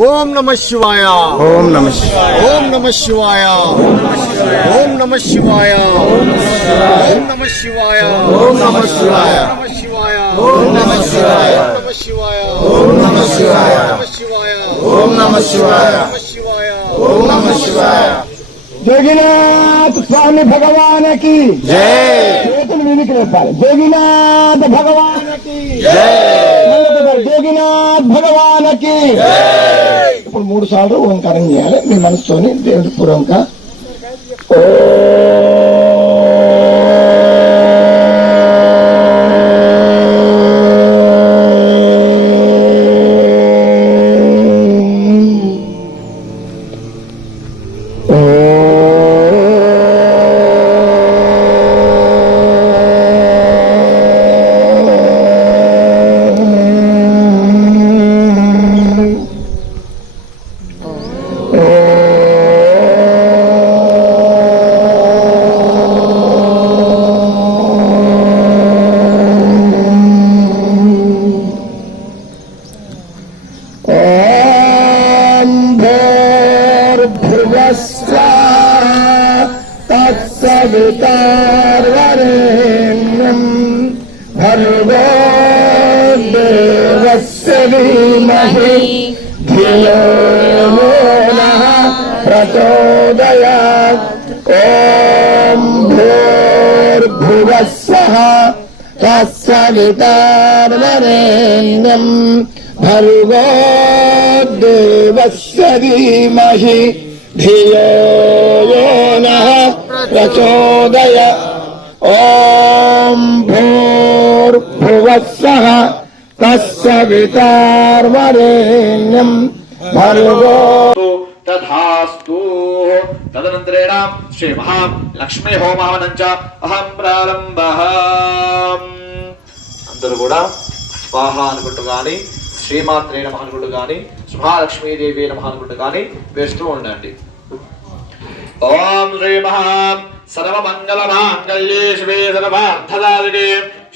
ఓం నమ శివాయ ఓం నమ శివాయ నమ శివాయ ఓం నమ శివాయ నమ శివాయ ఓం నమ శివాయ నమ శివాయ ఓం నమ శివాయ నమ శివాయ ఓం నమ శివాయ జోగినాథ్ స్వామి భగవానకి జై చేతులు వీరికి వేస్తారు జోగినాథ్ భగవానకి. జోగినాథ్ భగవానకి. ఇప్పుడు మూడు సార్లు ఓంకారం చేయాలి. మీ మనసుతోని దేవుడి పూర్వంగా ఓ तत्सवितार्वरेण्यम् भर्गो देवस्य धीमहि धियो यो नः प्रचोदयात् ॐ भूर्भुवस्वः तत्सवितार्वरेण्यम् भर्गो देवस्य धीमहि धियो यो नः प्रचोदय ॐ भूर्भुवस्सः तस्य वितार्वरेण्यम् भर्गो తథాస్తు తదనంతరేణ శ్రీ మహా లక్ష్మీ హోమావనం చ అహం ప్రారంభ అందరూ కూడా స్వాహ అనుకుంటూ కానీ శ్రీమాత్రే నమ అనుకుంటూ కానీ శుభాలక్ష్మీదేవి నమ అనుకుంటూ కానీ వేస్తూ ఉండండి ఓం శ్రీ మహా सर्वमङ्गलमाङ्गल्ये शिवे सर्वार्थदायिने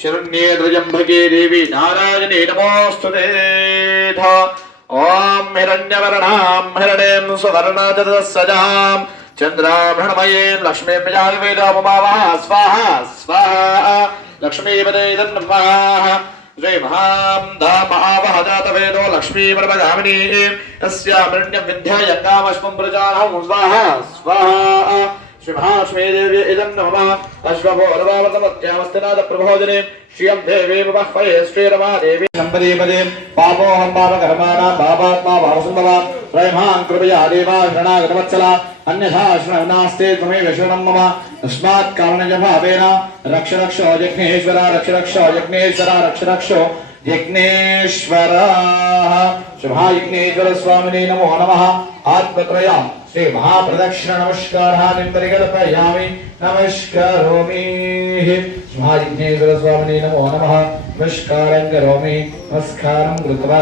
शरण्ये ध्वजम्भके देवी नारायणे नमोऽस्तु ते ॐ हिरण्यवर्णां हिरणें सुवर्णचतुस्सजां चन्द्राभृणमयीं लक्ष्मीं स्वाहा स्वाहा लक्ष्मीपदे तन्वाः श्रीमहां धामावह जातवेदो लक्ष्मीपरमगामिनी यस्यामृण्यं विद्यायङ्गामश्वं स्वाहा स्वाहा शिभाष्मे देव्य इदं नमः अश्वभोरवावतमत्यामस्तिनाथ प्रभोजने श्रियं देवी वह्वये श्रीरमा देवी शम्बरी पदे पापोऽहं पापकर्माणां पापात्मा भावसुन्दवा त्रयमां कृपया देवा शरणागतवत्सला अन्यथा शरणं नास्ते त्वमेव शरणं मम। तस्मात् कारणजभावेन रक्ष रक्षो यज्ञेश्वरा, रक्ष रक्षो यज्ञेश्वरा, रक्ष रक्षो यज्ञेश्वर। स्वामी नमो नम। आत्मत्रया श्री महाप्रदक्षिण नमस्कारः निम्बरिकल्पयामि नमस्कारोमि स्वामी नमो नम। नमस्कार करोमि। नमस्कार कृत्वा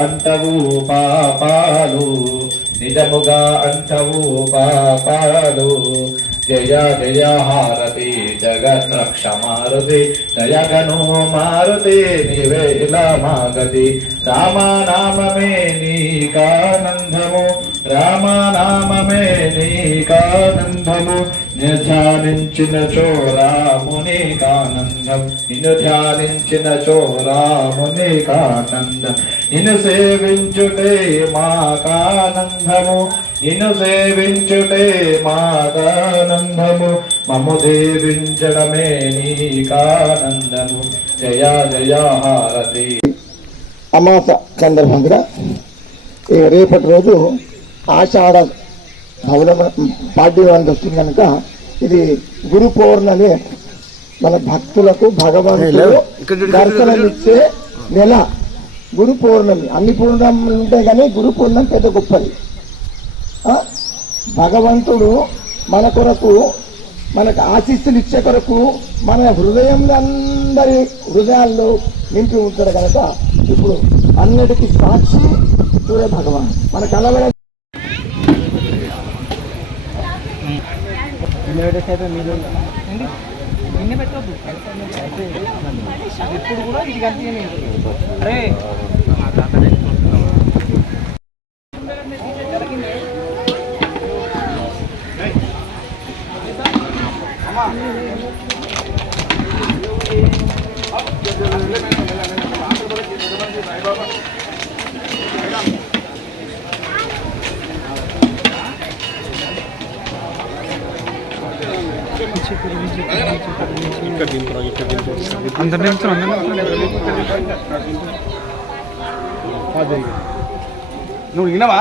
అంటవు పాపాలు నిజముగా అంటవు పాపాలు జయ జయ హారతి జగత్ క్షమారుతి దయగను మారుతి నీవే ఇలా మాగతి రామనామమే నీకానందము రామనామమే నీకానందము నిధ్యానించిన చోరాముని కానందం నిన్ను ధ్యానించిన చోరాముని కానందం నిన్ను సేవించుటే మాకానందము నిన్ను సేవించుటే మాకానందము మము దేవించడమే నీకానందము. జయ జయ హారతి. అమాస సందర్భంగా ఈ రేపటి రోజు ఆషాఢ భవన పాడ్యవానికి వస్తుంది కనుక ఇది గురు పౌర్ణమి. మన భక్తులకు భగవంతుడు దర్శనమిచ్చే నెల గురు పౌర్ణమి. అన్ని పూర్ణములు ఉంటాయి కానీ గురు పౌర్ణమి పెద్ద గొప్పది? భగవంతుడు మన కొరకు మనకు ఆశీస్సులు ఇచ్చే కొరకు మన హృదయంలో అందరి హృదయాల్లో నింపి ఉంటాడు కనుక ఇప్పుడు అన్నిటికీ సాక్షి సూర్య భగవాన్. మన కలవర ఇప్పుడు కూడా ఇది కంటిన్యూ అరే అందరు నిమిషం నువ్వు వినవా?